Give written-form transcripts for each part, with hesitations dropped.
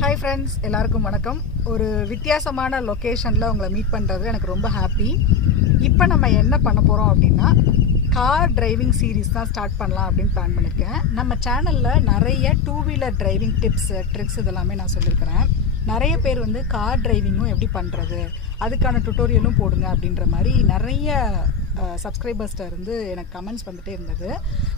Hi friends, எல்லாருக்கும் வணக்கம். ஒரு வித்தியாசமான லொக்கேஷனில் உங்களை மீட் பண்ணுறது எனக்கு ரொம்ப ஹாப்பி. இப்போ நம்ம என்ன பண்ண போகிறோம் அப்படின்னா, கார் டிரைவிங் சீரீஸ் தான் ஸ்டார்ட் பண்ணலாம் அப்படின்னு பிளான் பண்ணியிருக்கேன். நம்ம சேனலில் நிறைய two wheeler driving tips, tricks இதெல்லாமே நான் சொல்லியிருக்கிறேன். நிறைய பேர் வந்து கார் டிரைவிங்கும் எப்படி பண்ணுறது, அதுக்கான டுட்டோரியலும் போடுங்க அப்படின்ற மாதிரி நிறைய சப்ஸ்கிரைபர்ஸ்ட்ட இருந்து எனக்கு கமெண்ட்ஸ் வந்துகிட்டே இருந்தது.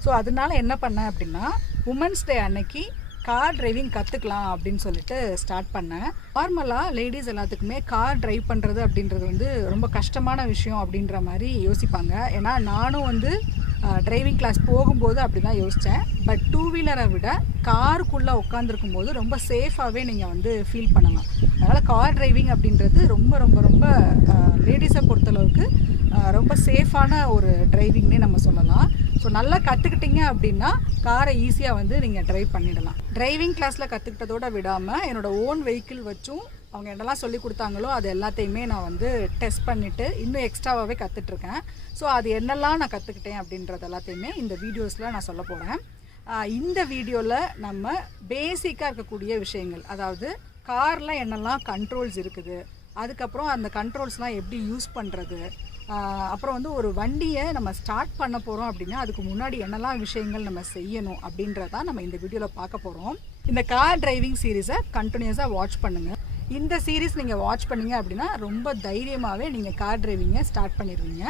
ஸோ அதனால என்ன பண்ணேன் அப்படின்னா, உமன்ஸ் டே அன்னைக்கு கார் டிரைவிங் கற்றுக்கலாம் அப்படின்னு சொல்லிட்டு ஸ்டார்ட் பண்ணேன். நார்மலாக லேடிஸ் எல்லாத்துக்குமே கார் டிரைவ் பண்ணுறது அப்படின்றது வந்து ரொம்ப கஷ்டமான விஷயம் அப்படின்ற மாதிரி யோசிப்பாங்க. ஏன்னா நானும் வந்து டிரைவிங் கிளாஸ் போகும்போது அப்படி தான் யோசித்தேன். பட் டூ வீலரை விட காருக்குள்ளே உட்காந்துருக்கும் போது ரொம்ப சேஃபாகவே நீங்கள் வந்து ஃபீல் பண்ணலாம். அதனால் கார் டிரைவிங் அப்படின்றது ரொம்ப ரொம்ப ரொம்ப லேடிஸை பொறுத்தளவுக்கு ரொம்ப சேஃபான ஒரு டிரைவிங்னே நம்ம சொல்லலாம். ஸோ நல்லா கற்றுக்கிட்டீங்க அப்படின்னா காரை ஈஸியாக வந்து நீங்கள் ட்ரைவ் பண்ணிடலாம். டிரைவிங் கிளாஸில் கற்றுக்கிட்டதோடு விடாமல் என்னோடய ஓன் வெஹிக்கிள் வச்சும் அவங்க என்னெல்லாம் சொல்லி கொடுத்தாங்களோ அது எல்லாத்தையுமே நான் வந்து டெஸ்ட் பண்ணிவிட்டு இன்னும் எக்ஸ்ட்ராவாகவே கற்றுட்ருக்கேன். ஸோ அது என்னெல்லாம் நான் கற்றுக்கிட்டேன் அப்படின்றது எல்லாத்தையுமே இந்த வீடியோஸில் நான் சொல்ல போகிறேன். இந்த வீடியோவில் நம்ம பேசிக்காக இருக்கக்கூடிய விஷயங்கள், அதாவது காரில் என்னெல்லாம் கண்ட்ரோல்ஸ் இருக்குது, அதுக்கப்புறம் அந்த கண்ட்ரோல்ஸ்லாம் எப்படி யூஸ் பண்ணுறது, அப்புறம் வந்து ஒரு வண்டியை நம்ம ஸ்டார்ட் பண்ண போகிறோம் அப்படின்னா அதுக்கு முன்னாடி என்னெல்லாம் விஷயங்கள் நம்ம செய்யணும் அப்படின்றதான் நம்ம இந்த வீடியோவில் பார்க்க போகிறோம். இந்த கார் டிரைவிங் சீரீஸை கண்டினியூஸாக வாட்ச் பண்ணுங்கள். இந்த சீரீஸ் நீங்கள் வாட்ச் பண்ணிங்க அப்படின்னா ரொம்ப தைரியமாகவே நீங்கள் கார் டிரைவிங்கை ஸ்டார்ட் பண்ணிடுவீங்க.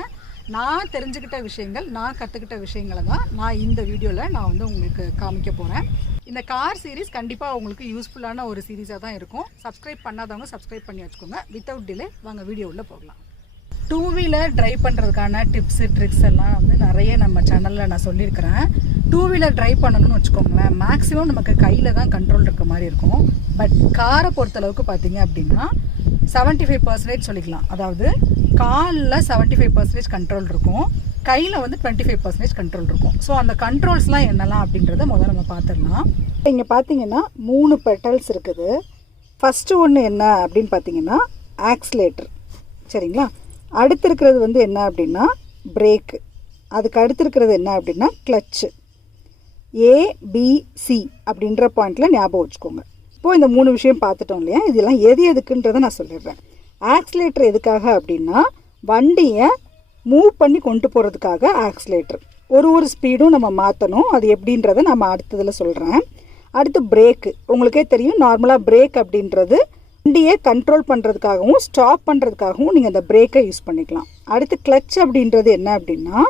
நான் தெரிஞ்சுக்கிட்ட விஷயங்கள், நான் கற்றுக்கிட்ட விஷயங்களை தான் நான் இந்த வீடியோவில் நான் வந்து உங்களுக்கு காமிக்க போகிறேன். இந்த கார் சீரீஸ் கண்டிப்பாக உங்களுக்கு யூஸ்ஃபுல்லான ஒரு சீரீஸாக தான் இருக்கும். சப்ஸ்கிரைப் பண்ணாதவங்க சப்ஸ்கிரைப் பண்ணி வச்சுக்கோங்க. வித்தவுட் டிலே வாங்க வீடியோ உள்ள போகலாம். டூ வீலர் ட்ரைவ் பண்ணுறதுக்கான டிப்ஸு, ட்ரிக்ஸ் எல்லாம் வந்து நிறைய நம்ம சேனலில் நான் சொல்லியிருக்கிறேன். டூ வீலர் ட்ரைவ் பண்ணணும்னு வச்சுக்கோங்களேன், மேக்ஸிமம் நமக்கு கையில் தான் கண்ட்ரோல் இருக்க மாதிரி இருக்கும். பட் காரை பொறுத்தளவுக்கு பார்த்தீங்க அப்படின்னா 75% சொல்லிக்கலாம். அதாவது காலில் 75% கண்ட்ரோல் இருக்கும், கையில் வந்து 25% கண்ட்ரோல் இருக்கும். ஸோ அந்த கண்ட்ரோல்ஸ்லாம் என்னெல்லாம் அப்படின்றத முதல்ல நம்ம பார்த்துடலாம். இங்கே பார்த்தீங்கன்னா 3 பெட்டல்ஸ் இருக்குது. ஃபஸ்ட்டு ஒன்று என்ன அப்படின்னு பார்த்தீங்கன்னா ஆக்சிலேட்டர், சரிங்களா. அடுத்து இருக்கிறது வந்து என்ன அப்படின்னா பிரேக்கு. அதுக்கு அடுத்து இருக்கிறது என்ன அப்படின்னா கிளச்சு. ABC அப்படின்ற பாயிண்டில் ஞாபகம் வச்சுக்கோங்க. இப்போது இந்த 3 விஷயம் பார்த்துட்டோம் இல்லையா, இதெல்லாம் எது எதுக்குன்றதை நான் சொல்லிடுறேன். ஆக்சிலேட்டர் எதுக்காக அப்படின்னா வண்டியை மூவ் பண்ணி கொண்டு போகிறதுக்காக ஆக்சிலேட்டர். ஒரு ஸ்பீடும் நம்ம மாற்றணும். அது எப்படின்றத நம்ம அடுத்ததில் சொல்கிறேன். அடுத்து பிரேக்கு. உங்களுக்கே தெரியும், நார்மலாக பிரேக் அப்படின்றது வண்டியை கண்ட்ரோல் பண்ணுறதுக்காகவும் ஸ்டாப் பண்ணுறதுக்காகவும் நீங்கள் அந்த பிரேக்கை யூஸ் பண்ணிக்கலாம். அடுத்து கிளச் அப்படின்றது என்ன அப்படின்னா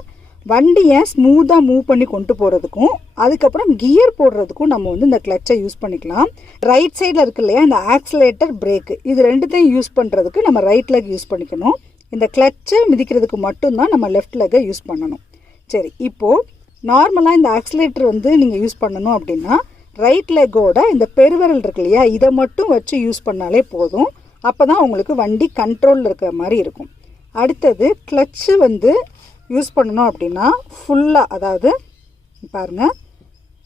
வண்டியை ஸ்மூத்தாக மூவ் பண்ணி கொண்டு போகிறதுக்கும் அதுக்கப்புறம் கியர் போடுறதுக்கும் நம்ம வந்து இந்த கிளச்சை யூஸ் பண்ணிக்கலாம். ரைட் சைடில் இருக்கு இல்லையா இந்த ஆக்சிலேட்டர், பிரேக்கு, இது ரெண்டுத்தையும் யூஸ் பண்ணுறதுக்கு நம்ம ரைட் லெக் யூஸ் பண்ணிக்கணும். இந்த கிளச்சை மிதிக்கிறதுக்கு மட்டும்தான் நம்ம லெஃப்ட் லெக்கை யூஸ் பண்ணணும். சரி, இப்போது நார்மலாக இந்த ஆக்சிலேட்டர் வந்து நீங்கள் யூஸ் பண்ணணும் அப்படின்னா ரைட் லெக்கோட இந்த பெருவிரல் இருக்கு இல்லையா, இதை மட்டும் வச்சு யூஸ் பண்ணாலே போதும். அப்போ தான் உங்களுக்கு வண்டி கண்ட்ரோலில் இருக்கிற மாதிரி இருக்கும். அடுத்தது கிளச்சு வந்து யூஸ் பண்ணணும் அப்படின்னா ஃபுல்லாக, அதாவது பாருங்கள்,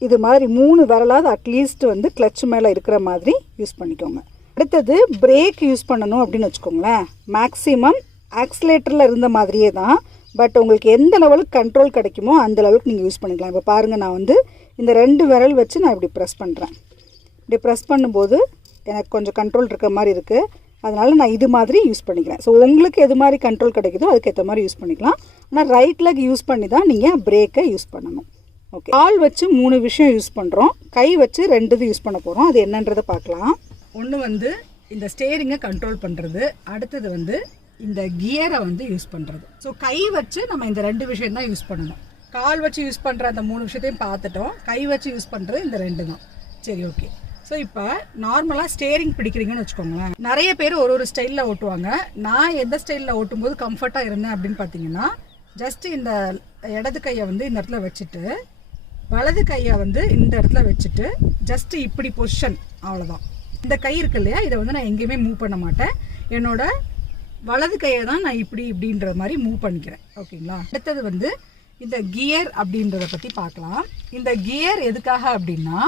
இது மாதிரி 3 விரலாவது அட்லீஸ்ட் வந்து கிளச் மேலே இருக்கிற மாதிரி யூஸ் பண்ணிக்கோங்க. அடுத்தது பிரேக் யூஸ் பண்ணணும் அப்படின்னு வச்சுக்கோங்களேன், மேக்ஸிமம் ஆக்சிலேட்டரில் இருந்த மாதிரியே தான். பட் உங்களுக்கு எந்த லெவலுக்கு கண்ட்ரோல் கிடைக்குமோ அந்த லெவலுக்கு நீங்கள் யூஸ் பண்ணிக்கலாம். இப்போ பாருங்கள், நான் வந்து இந்த 2 விரல் வச்சு நான் இப்படி ப்ரெஸ் பண்ணுறேன். இப்படி ப்ரெஸ் பண்ணும்போது எனக்கு கொஞ்சம் கண்ட்ரோல் இருக்க மாதிரி இருக்குது. அதனால் நான் இது மாதிரி யூஸ் பண்ணிக்கிறேன். ஸோ உங்களுக்கு எது மாதிரி கண்ட்ரோல் கிடைக்குதோ அதுக்கேற்ற மாதிரி யூஸ் பண்ணிக்கலாம். ஆனால் ரைட் லெக் யூஸ் பண்ணி தான் நீங்கள் பிரேக்கை யூஸ் பண்ணணும். ஓகே, கால் வச்சு 3 விஷயம் யூஸ் பண்ணுறோம், கை வச்சு 2 யூஸ் பண்ண போகிறோம். அது என்னன்றதை பார்க்கலாம். ஒன்று வந்து இந்த ஸ்டேரிங்கை கண்ட்ரோல் பண்ணுறது, அடுத்தது வந்து இந்த கியரை வந்து யூஸ் பண்ணுறது. ஸோ கை வச்சு நம்ம இந்த 2 விஷயம் தான் யூஸ் பண்ணணும். கால் வச்சு யூஸ் பண்ணுற அந்த 3 விஷயத்தையும் பார்த்துட்டோம். கை வச்சு யூஸ் பண்ணுறது இந்த 2 தான். சரி, ஓகே. ஸோ இப்போ நார்மலாக ஸ்டேரிங் பிடிக்கிறீங்கன்னு வச்சுக்கோங்களேன், நிறைய பேர் ஒரு ஸ்டைலில் ஓட்டுவாங்க. நான் எந்த ஸ்டைலில் ஓட்டும்போது கம்ஃபர்ட்டாக இருந்தேன் அப்படின்னு பார்த்தீங்கன்னா, ஜஸ்ட்டு இந்த இடது கையை வந்து இந்த இடத்துல வச்சுட்டு வலது கையை வந்து இந்த இடத்துல வச்சுட்டு ஜஸ்ட்டு இப்படி பொசிஷன், அவ்வளோதான். இந்த கை இருக்கு இல்லையா, இதை வந்து நான் எங்கேயுமே மூவ் பண்ண மாட்டேன். என்னோட வலது கையை தான் நான் இப்படின்ற மாதிரி மூவ் பண்ணிக்கிறேன். ஓகேங்களா. அடுத்தது வந்து இந்த கியர் அப்படின்றத பற்றி பார்க்கலாம். இந்த கியர் எதுக்காக அப்படின்னா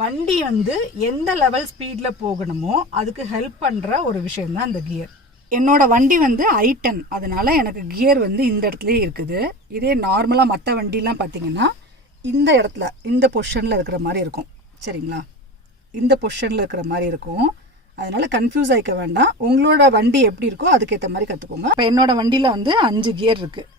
வண்டி வந்து எந்த லெவல் ஸ்பீடில் போகணுமோ அதுக்கு ஹெல்ப் பண்ணுற ஒரு விஷயம் தான் இந்த கியர். என்னோட வண்டி வந்து I10, அதனால எனக்கு கியர் வந்து இந்த இடத்துலயே இருக்குது. இதே நார்மலாக மற்ற வண்டிலாம் பார்த்தீங்கன்னா இந்த இடத்துல இந்த பொசிஷனில் இருக்கிற மாதிரி இருக்கும். சரிங்களா. இந்த பொசிஷனில் இருக்கிற மாதிரி இருக்கும். அதனால் கன்ஃபியூஸ் ஆகிக்க வேண்டாம். உங்களோட வண்டி எப்படி இருக்கோ அதுக்கேற்ற மாதிரி கற்றுக்கோங்க. இப்போ என்னோடய வண்டியில் வந்து 5 கியர் இருக்குது.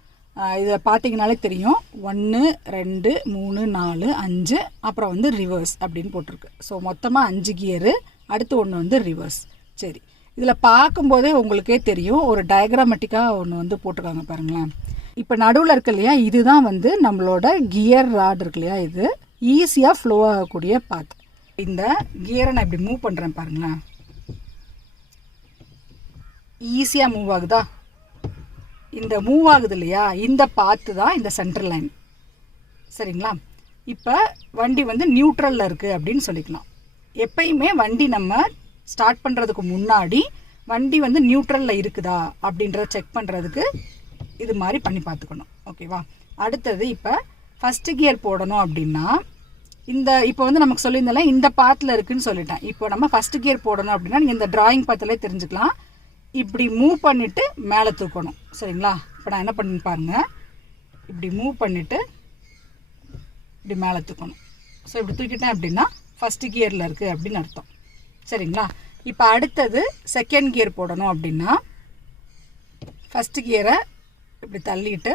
இதை பார்த்தீங்கனாலே தெரியும். 1 2 3 4 5 அப்புறம் வந்து ரிவர்ஸ் அப்படின்னு போட்டிருக்கு. ஸோ மொத்தமாக 5 கியரு, அடுத்து ஒன்று வந்து ரிவர்ஸ். சரி, இதில் பார்க்கும்போதே உங்களுக்கே தெரியும், ஒரு டயக்ராமேட்டிக்காக ஒன்று வந்து போட்டிருக்காங்க பாருங்களேன். இப்போ நடுவில் இருக்கு இல்லையா, இதுதான் வந்து நம்மளோட கியர் ராட் இருக்கு இல்லையா, இது ஈஸியாக ஃப்ளோ ஆகக்கூடிய பாத். இந்த கியரை நான் இப்படி மூவ் பண்ணுறேன் பாருங்களேன், ஈஸியாக மூவ் ஆகுதா? இந்த மூவ் ஆகுது இல்லையா, இந்த பாத்து தான் இந்த சென்ட்ரல் லைன். சரிங்களா? இப்போ வண்டி வந்து நியூட்ரலில் இருக்குது அப்படின்னு சொல்லிக்கலாம். எப்பயுமே வண்டி நம்ம ஸ்டார்ட் பண்ணுறதுக்கு முன்னாடி வண்டி வந்து நியூட்ரலில் இருக்குதா அப்படின்றத செக் பண்ணுறதுக்கு இது மாதிரி பண்ணி பார்த்துக்கணும். ஓகேவா? அடுத்தது இப்போ ஃபஸ்ட்டு கியர் போடணும் அப்படின்னா இப்போ வந்து நமக்கு சொல்லியிருந்தாலும் இந்த பாத்தில் இருக்குதுன்னு சொல்லிட்டேன். இப்போ நம்ம ஃபஸ்ட்டு கியர் போடணும் அப்படின்னா நீங்கள் இந்த டிராயிங் பார்த்தாலே தெரிஞ்சுக்கலாம். இப்படி மூவ் பண்ணிவிட்டு மேலே தூக்கணும். சரிங்களா? இப்போ நான் என்ன பண்ணி பாருங்கள், இப்படி மூவ் பண்ணிவிட்டு இப்படி மேலே தூக்கணும். ஸோ இப்படி தூக்கிட்டேன் அப்படின்னா ஃபஸ்ட்டு கியரில் இருக்குது அப்படின்னு அர்த்தம். சரிங்களா? இப்போ அடுத்தது செகண்ட் கியர் போடணும் அப்படின்னா ஃபஸ்ட்டு கியரை இப்படி தள்ளிட்டு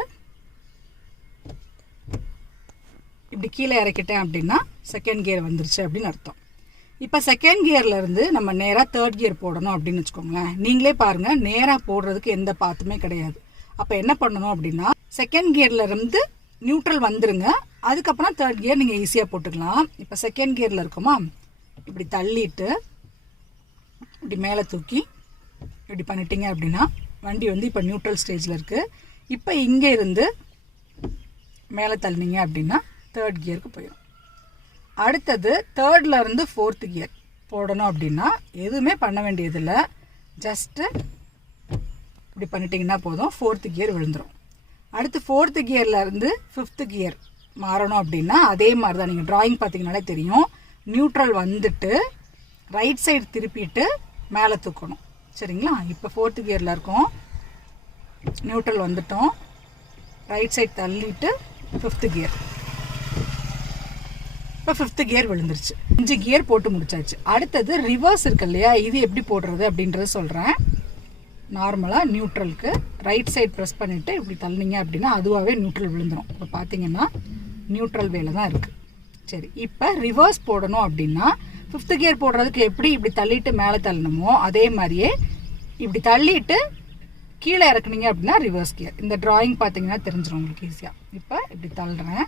இப்படி கீழே இறக்கிட்டேன் அப்படின்னா செகண்ட் கியர் வந்துருச்சு அப்படின்னு அர்த்தம். இப்போ செகண்ட் கியர்லேருந்து நம்ம நேராக தேர்ட் கியர் போடணும் அப்படின்னு வச்சுக்கோங்களேன். நீங்களே பாருங்கள், நேராக போடுறதுக்கு எந்த பாத்துமே கிடையாது. அப்போ என்ன பண்ணணும் அப்படின்னா செகண்ட் கியர்லேருந்து நியூட்ரல் வந்துருங்க, அதுக்கப்புறம் தேர்ட் கியர் நீங்கள் ஈஸியாக போட்டுக்கலாம். இப்போ செகண்ட் கியரில் இருக்குமா, இப்படி தள்ளிட்டு இப்படி மேலே தூக்கி இப்படி பண்ணிட்டீங்க அப்படின்னா வண்டி வந்து இப்போ நியூட்ரல் ஸ்டேஜில் இருக்குது. இப்போ இங்கே இருந்து மேலே தள்ளினீங்க அப்படின்னா தேர்ட் கியருக்கு போயிடும். அடுத்தது தேர்டில் இருந்து ஃபோர்த்து கியர் போடணும் அப்படின்னா எதுவுமே பண்ண வேண்டியதில்லை, ஜஸ்ட்டு இப்படி பண்ணிட்டீங்கன்னா போதும், ஃபோர்த்து கியர் விழுந்துடும். அடுத்து ஃபோர்த்து கியர்லேருந்து ஃபிஃப்த்து கியர் மாறணும் அப்படின்னா அதே மாதிரி தான். நீங்கள் டிராயிங் பார்த்தீங்கனாலே தெரியும், நியூட்ரல் வந்துட்டு ரைட் சைடு திருப்பிட்டு மேலே தூக்கணும். சரிங்களா? இப்போ ஃபோர்த்து கியரில் இருக்கோம், நியூட்ரல் வந்துட்டோம், ரைட் சைடு தள்ளிட்டு ஃபிஃப்த்து கியர். இப்போ ஃபிஃப்த்து கியர் விழுந்துருச்சு. 5 கியர் போட்டு முடிச்சாச்சு. அடுத்தது ரிவர்ஸ் இருக்கு இல்லையா, இது எப்படி போடுறது அப்படின்றத சொல்கிறேன். நார்மலாக நியூட்ரலுக்கு ரைட் சைடு ப்ரெஸ் பண்ணிவிட்டு இப்படி தள்ளினீங்க அப்படின்னா அதுவாகவே நியூட்ரல் விழுந்துடும். இப்போ பார்த்தீங்கன்னா நியூட்ரல் வேலை தான் இருக்குது. சரி, இப்போ ரிவர்ஸ் போடணும் அப்படின்னா ஃபிஃப்த்து கியர் போடுறதுக்கு எப்படி இப்படி தள்ளிட்டு மேலே தள்ளணுமோ அதே மாதிரியே இப்படி தள்ளிட்டு கீழே இறக்குனீங்க அப்படின்னா ரிவர்ஸ் கியர். இந்த டிராயிங் பார்த்தீங்கன்னா தெரிஞ்சிடும் உங்களுக்கு ஈஸியாக. இப்போ இப்படி தள்ளுறேன்,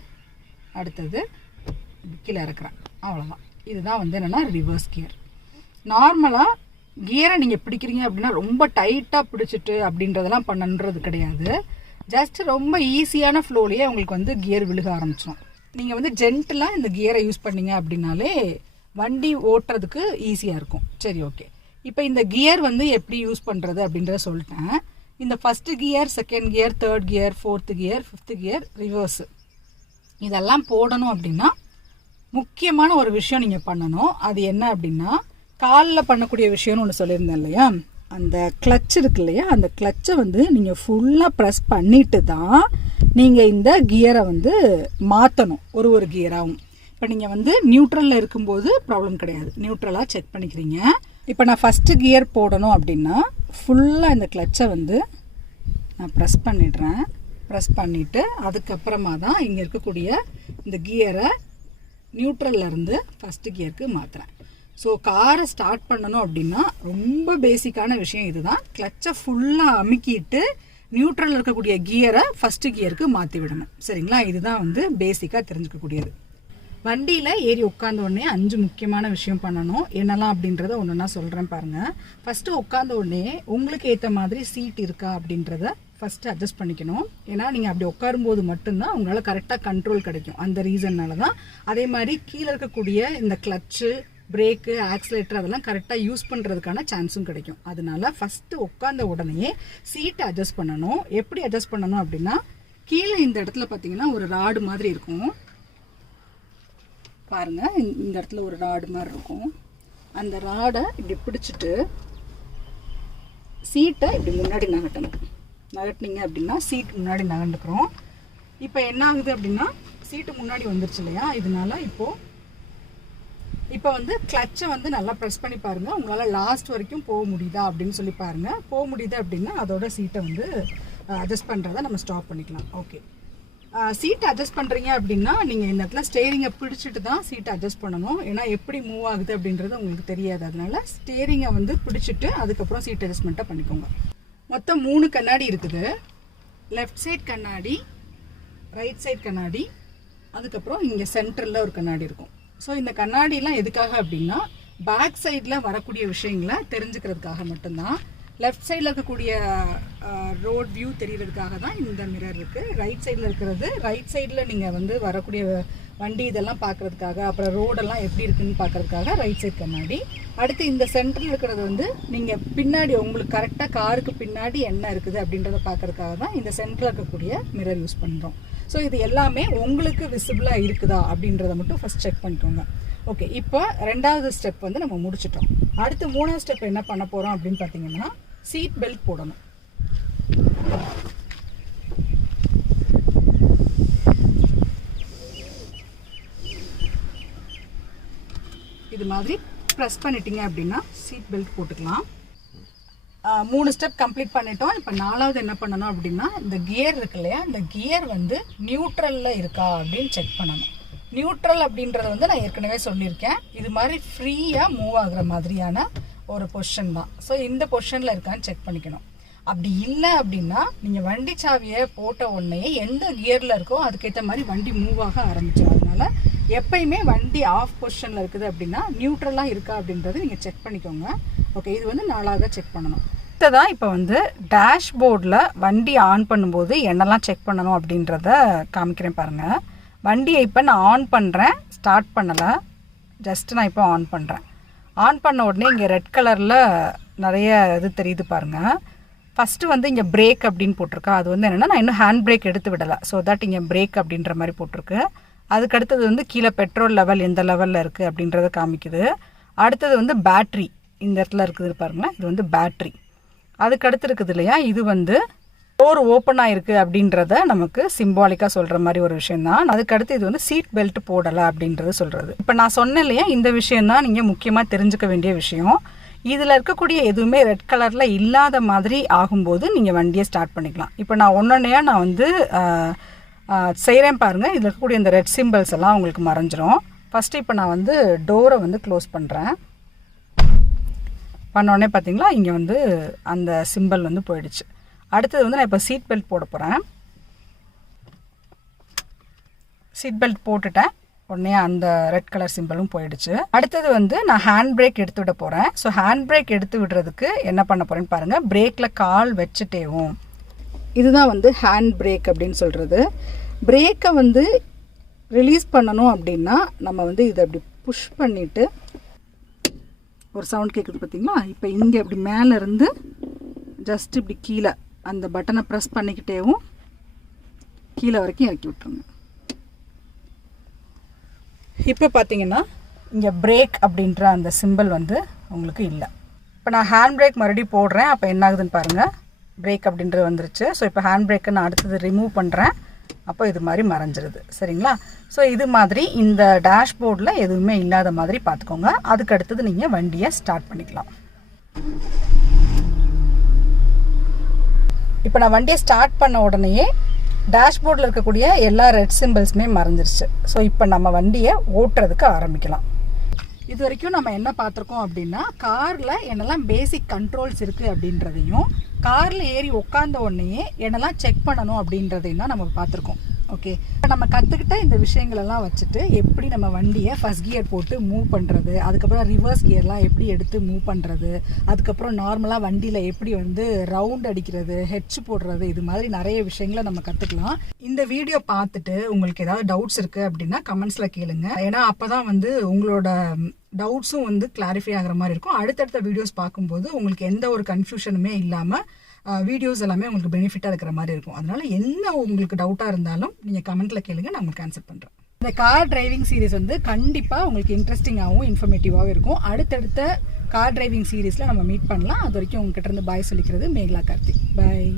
அடுத்தது கீழே இறக்குறேன், அவ்வளோதான். இதுதான் வந்து என்னென்னா ரிவர்ஸ் கியர். நார்மலாக கியரை நீங்கள் பிடிக்கிறீங்க அப்படின்னா ரொம்ப டைட்டாக பிடிச்சிட்டு அப்படின்றதெல்லாம் பண்ணணுன்றது கிடையாது. ஜஸ்ட் ரொம்ப ஈஸியான ஃப்ளோலேயே உங்களுக்கு வந்து கியர் விழுக ஆரம்பிச்சிடும். நீங்கள் வந்து ஜென்டலாக இந்த கியரை யூஸ் பண்ணீங்க அப்படின்னாலே வண்டி ஓட்டுறதுக்கு ஈஸியாக இருக்கும். சரி, ஓகே. இப்போ இந்த கியர் வந்து எப்படி யூஸ் பண்ணுறது அப்படின்றத சொல்லிட்டேன். இந்த first gear, second gear, third gear, fourth gear, fifth gear, reverse இதெல்லாம் போடணும் அப்படின்னா முக்கியமான ஒரு விஷயம் நீங்கள் பண்ணணும். அது என்ன அப்படின்னா காலில் பண்ணக்கூடிய விஷயம்னு ஒன்று சொல்லியிருந்தேன் இல்லையா, அந்த கிளச் இருக்கு இல்லையா, அந்த கிளச்சை வந்து நீங்கள் ஃபுல்லாக ப்ரெஸ் பண்ணிட்டு தான் நீங்கள் இந்த கியரை வந்து மாற்றணும், ஒரு கியராகவும். இப்போ நீங்கள் வந்து நியூட்ரலில் இருக்கும்போது ப்ராப்ளம் கிடையாது, நியூட்ரலாக செக் பண்ணிக்கிறீங்க. இப்போ நான் ஃபஸ்ட்டு கியர் போடணும் அப்படின்னா ஃபுல்லாக இந்த கிளச்சை வந்து நான் ப்ரெஸ் பண்ணிடுறேன். ப்ரெஸ் பண்ணிவிட்டு அதுக்கப்புறமா தான் இங்கே இருக்கக்கூடிய இந்த கியரை நியூட்ரல்லேருந்து ஃபஸ்ட்டு கியருக்கு மாற்றுறேன். ஸோ காரை ஸ்டார்ட் பண்ணணும் அப்படின்னா ரொம்ப பேசிக்கான விஷயம் இதுதான். கிளச்சை ஃபுல்லாக அமுக்கிட்டு நியூட்ரலில் இருக்கக்கூடிய கியரை ஃபஸ்ட்டு கியருக்கு மாற்றி விடணும். சரிங்களா? இதுதான் வந்து பேசிக்காக தெரிஞ்சுக்கக்கூடியது. வண்டியில் ஏறி உட்காந்த உடனே 5 முக்கியமான விஷயம் பண்ணணும். என்னெல்லாம் அப்படின்றத ஒன்றுனா சொல்கிறேன் பாருங்கள். ஃபஸ்ட்டு உட்காந்த உடனே உங்களுக்கு ஏற்ற மாதிரி சீட் இருக்கா அப்படின்றத ஃபஸ்ட்டு அட்ஜஸ்ட் பண்ணிக்கணும். ஏன்னா நீங்கள் அப்படி உட்காரும்போது மட்டும்தான் உங்களால் கரெக்டாக கண்ட்ரோல் கிடைக்கும். அந்த ரீசன்னால தான். அதே மாதிரி கீழே இருக்கக்கூடிய இந்த கிளச்சு, பிரேக்கு, ஆக்சிலேட்டர் அதெல்லாம் கரெக்டாக யூஸ் பண்ணுறதுக்கான சான்ஸும் கிடைக்கும். அதனால ஃபஸ்ட்டு உட்காந்த உடனே சீட்டை அட்ஜஸ்ட் பண்ணணும். எப்படி அட்ஜஸ்ட் பண்ணணும் அப்படின்னா கீழே இந்த இடத்துல பார்த்தீங்கன்னா ஒரு ராடு மாதிரி இருக்கும் பாருங்கள். இந்த இடத்துல ஒரு ராடு மாதிரி இருக்கும். அந்த ராடை இப்படி பிடிச்சிட்டு சீட்டை இப்படி முன்னாடி நகட்டினீங்க அப்படின்னா சீட் முன்னாடி நகண்டுக்கிறோம். இப்போ என்ன ஆகுது அப்படின்னா சீட்டு முன்னாடி வந்துருச்சு இல்லையா, இதனால இப்போ இப்போ வந்து கிளச்சை வந்து நல்லா ப்ரெஸ் பண்ணி பாருங்கள். உங்களால் லாஸ்ட் வரைக்கும் போக முடியுதா அப்படின்னு சொல்லி பாருங்கள். போக முடியுது அப்படின்னா அதோட சீட்டை வந்து அட்ஜஸ்ட் பண்ணுறதை நம்ம ஸ்டாப் பண்ணிக்கலாம். ஓகே, சீட்டை அட்ஜஸ்ட் பண்ணுறீங்க அப்படின்னா நீங்கள் இந்த இடத்துல ஸ்டேரிங்கை பிடிச்சிட்டு தான் சீட்டை அட்ஜஸ்ட் பண்ணணும். ஏன்னா எப்படி மூவ் ஆகுது அப்படின்றது உங்களுக்கு தெரியாது. அதனால ஸ்டேரிங்கை வந்து பிடிச்சிட்டு அதுக்கப்புறம் சீட் அட்ஜஸ்ட்மெண்ட்டாக பண்ணிக்கோங்க. மொத்தம் 3 கண்ணாடி இருக்குது. லெஃப்ட் சைட் கண்ணாடி, ரைட் சைட் கண்ணாடி, அதுக்கப்புறம் இங்கே சென்டரில் ஒரு கண்ணாடி இருக்கும். ஸோ இந்த கண்ணாடிலாம் எதுக்காக அப்படின்னா பேக் சைடில் வரக்கூடிய விஷயங்களை தெரிஞ்சுக்கிறதுக்காக மட்டும்தான். லெஃப்ட் சைடில் இருக்கக்கூடிய ரோட் வியூ தெரிகிறதுக்காக தான் இந்த மிரர் இருக்குது. ரைட் சைடில் இருக்கிறது, ரைட் சைடில் நீங்கள் வந்து வரக்கூடிய வண்டி இதெல்லாம் பார்க்குறதுக்காக, அப்புறம் ரோடெல்லாம் எப்படி இருக்குன்னு பார்க்குறதுக்காக ரைட் சைட் கண்ணாடி. அடுத்து இந்த சென்டரில் இருக்கிறது வந்து நீங்கள் பின்னாடி உங்களுக்கு கரெக்டாக காருக்கு பின்னாடி என்ன இருக்குது அப்படின்றத பார்க்குறதுக்காக தான் இந்த சென்டரில் இருக்கக்கூடிய மிரர் யூஸ் பண்ணுறோம். ஸோ இது எல்லாமே உங்களுக்கு விசிபிளாக இருக்குதா அப்படின்றத மட்டும் ஃபஸ்ட் செக் பண்ணிக்கோங்க. ஓகே, இப்போ 2வது ஸ்டெப் வந்து நம்ம முடிச்சிட்டோம். அடுத்து 3வது ஸ்டெப் என்ன பண்ண போகிறோம் அப்படின்னு பார்த்தீங்கன்னா சீட் பெல்ட் போடணும். இது மாதிரி ப்ரெஸ் பண்ணிட்டீங்க அப்படின்னா சீட் பெல்ட் போட்டுக்கலாம். 3 ஸ்டெப் கம்ப்ளீட் பண்ணிட்டோம். இப்போ 4வது என்ன பண்ணணும் அப்படின்னா இந்த கியர் இருக்கு இல்லையா, இந்த கியர் வந்து நியூட்ரலில் இருக்கா அப்படின்னு செக் பண்ணணும். நியூட்ரல் அப்படின்றது வந்து நான் ஏற்கனவே சொல்லியிருக்கேன், இது மாதிரி ஃப்ரீயாக மூவ் ஆகுற மாதிரியான ஒரு பொசிஷன் தான். ஸோ இந்த பொசிஷனில் இருக்கான்னு செக் பண்ணிக்கணும். அப்படி இல்லை அப்படின்னா நீங்கள் வண்டி சாவியை போட்ட உடனே எந்த கியரில் இருக்கோ அதுக்கேற்ற மாதிரி வண்டி மூவ் ஆக ஆரம்பிச்சிடும். அதனால எப்பயுமே வண்டி ஆஃப் பொசிஷனில் இருக்குது அப்படின்னா நியூட்ரலாக இருக்கா அப்படின்றது நீங்கள் செக் பண்ணிக்கோங்க. ஓகே, இது வந்து 4வது செக் பண்ணணும். அடுத்ததான் இப்போ வந்து டேஷ்போர்டில் வண்டி ஆன் பண்ணும்போது என்னெல்லாம் செக் பண்ணணும் அப்படின்றத காமிக்கிறேன் பாருங்கள். வண்டியை இப்போ நான் ஆன் பண்ணுறேன், ஸ்டார்ட் பண்ணலை, ஜஸ்ட்டு நான் இப்போ ஆன் பண்ணுறேன். ஆன் பண்ண உடனே இங்கே ரெட் கலரில் நிறைய இது தெரியுது பாருங்கள். ஃபஸ்ட்டு வந்து இங்கே பிரேக் அப்படின்னு போட்டிருக்கா. அது வந்து என்னென்னா நான் இன்னும் ஹேண்ட் பிரேக் எடுத்து விடலை. ஸோ தட் இங்கே பிரேக் அப்படின்ற மாதிரி போட்டிருக்கு. அதுக்கடுத்தது வந்து கீழே பெட்ரோல் லெவல் எந்த லெவலில் இருக்குது அப்படின்றத காமிக்குது. அடுத்தது வந்து பேட்ரி இந்த இடத்துல இருக்குது பாருங்களேன், இது வந்து பேட்ரி. அதுக்கடுத்து இருக்குது இல்லையா, இது வந்து டோர் ஓப்பன் ஆகிருக்கு அப்படின்றத நமக்கு சிம்பாலிக்காக சொல்கிற மாதிரி ஒரு விஷயந்தான். அதுக்கடுத்து இது வந்து சீட் பெல்ட் போடலை அப்படின்றது சொல்கிறது. இப்போ நான் சொன்னேன் இல்லையா, இந்த விஷயந்தான் நீங்கள் முக்கியமாக தெரிஞ்சுக்க வேண்டிய விஷயம். இதில் இருக்கக்கூடிய எதுவுமே ரெட் கலரில் இல்லாத மாதிரி ஆகும்போது நீங்கள் வண்டியை ஸ்டார்ட் பண்ணிக்கலாம். இப்போ நான் ஒன்றொன்னையாக நான் வந்து செய்கிறேன் பாருங்கள். இதில் இருக்கக்கூடிய இந்த ரெட் சிம்பிள்ஸ் எல்லாம் உங்களுக்கு மறைஞ்சிரும். ஃபஸ்ட்டு இப்போ நான் வந்து டோரை வந்து க்ளோஸ் பண்ணுறேன். பண்ணோடனே பார்த்தீங்களா இங்கே வந்து அந்த சிம்பிள் வந்து போயிடுச்சு. அடுத்தது வந்து நான் இப்போ சீட் பெல்ட் போட போகிறேன். சீட் பெல்ட் போட்டுட்டேன், உடனே அந்த ரெட் கலர் சிம்பிளும் போயிடுச்சு. அடுத்தது வந்து நான் ஹேண்ட் பிரேக் எடுத்து விட போகிறேன். ஸோ ஹேண்ட் பிரேக் எடுத்து விடுறதுக்கு என்ன பண்ண போகிறேன்னு பாருங்கள். பிரேக்கில் கால் வச்சுட்டேவும், இதுதான் வந்து ஹேண்ட் பிரேக் அப்படின்னு சொல்கிறது. பிரேக்கை வந்து ரிலீஸ் பண்ணணும் அப்படின்னா நம்ம வந்து இதை அப்படி புஷ் பண்ணிவிட்டு ஒரு சவுண்ட் கேட்குது பார்த்தீங்களா. இப்போ இங்கே இப்படி மேலேருந்து ஜஸ்ட் இப்படி கீழே அந்த பட்டனை ப்ரெஸ் பண்ணிக்கிட்டேவும் கீழே வரைக்கும் இறக்கி விட்டுருங்க. இப்போ பார்த்தீங்கன்னா இங்கே பிரேக் அப்படின்ற அந்த சிம்பிள் வந்து உங்களுக்கு இல்லை. இப்போ நான் ஹேண்ட் பிரேக் மறுபடியும் போடுறேன். அப்போ என்ன ஆகுதுன்னு பாருங்கள், பிரேக் அப்படின்றது வந்துருச்சு. ஸோ இப்போ ஹேண்ட் பிரேக்கை நான் அடுத்தது ரிமூவ் பண்ணுறேன். அப்போ இது மாதிரி மறைஞ்சிருது. சரிங்களா? ஸோ இது மாதிரி இந்த டேஷ்போர்டில் எதுவுமே இல்லாத மாதிரி பார்த்துக்கோங்க. அதுக்கு அடுத்தது நீங்கள் வண்டியை ஸ்டார்ட் பண்ணிக்கலாம். இப்போ நான் வண்டியை ஸ்டார்ட் பண்ண உடனேயே டேஷ்போர்டில் இருக்கக்கூடிய எல்லா ரெட் சிம்பிள்ஸுமே மறைஞ்சிருச்சு. ஸோ இப்போ நம்ம வண்டியை ஓட்டுறதுக்கு ஆரம்பிக்கலாம். இது வரைக்கும் நம்ம என்ன பார்த்துருக்கோம் அப்படின்னா, காரில் என்னெல்லாம் பேசிக் கண்ட்ரோல்ஸ் இருக்குது அப்படின்றதையும், காரில் ஏறி உட்காந்த உடனேயே என்னெல்லாம் செக் பண்ணணும் அப்படின்றதையும் தான் நம்ம பார்த்துருக்கோம். ஓகே, நம்ம கற்றுக்கிட்ட இந்த விஷயங்களெல்லாம் வச்சுட்டு எப்படி நம்ம வண்டியை ஃபர்ஸ்ட் கியர் போட்டு மூவ் பண்ணுறது, அதுக்கப்புறம் ரிவர்ஸ் கியர்லாம் எப்படி எடுத்து மூவ் பண்ணுறது, அதுக்கப்புறம் நார்மலாக வண்டியில் எப்படி வந்து ரவுண்ட் அடிக்கிறது, ஹெட்ச் போடுறது, இது மாதிரி நிறைய விஷயங்களை நம்ம கற்றுக்கலாம். இந்த வீடியோ பார்த்துட்டு உங்களுக்கு ஏதாவது டவுட்ஸ் இருக்குது அப்படின்னா கமெண்ட்ஸில் கேளுங்க. ஏன்னா அப்போ தான் வந்து உங்களோட டவுட்ஸும் வந்து கிளாரிஃபை ஆகிற மாதிரி இருக்கும். அடுத்தடுத்த வீடியோஸ் பார்க்கும்போது உங்களுக்கு எந்த ஒரு கன்ஃபியூஷனுமே இல்லாமல் வீடியோஸ் எல்லாமே உங்களுக்கு பெனிஃபிட்டாக இருக்கிற மாதிரி இருக்கும். அதனால என்ன உங்களுக்கு டவுட்டாக இருந்தாலும் நீங்கள் கமெண்ட்டில் கேளுங்க, நான் உங்களுக்கு ஆன்சர் பண்ணுறேன். இந்த கார் டிரைவிங் சீரிஸ் வந்து கண்டிப்பாக உங்களுக்கு இன்ட்ரெஸ்டிங்காகவும் இன்ஃபர்மேட்டிவாகவும் இருக்கும். அடுத்தடுத்த கார் டிரைவிங் சீரீஸில் நம்ம மீட் பண்ணலாம். அது வரைக்கும் உங்ககிட்ட இருந்து பாய் சொல்லிக்கிறது மேகலா கார்த்திக். பாய்.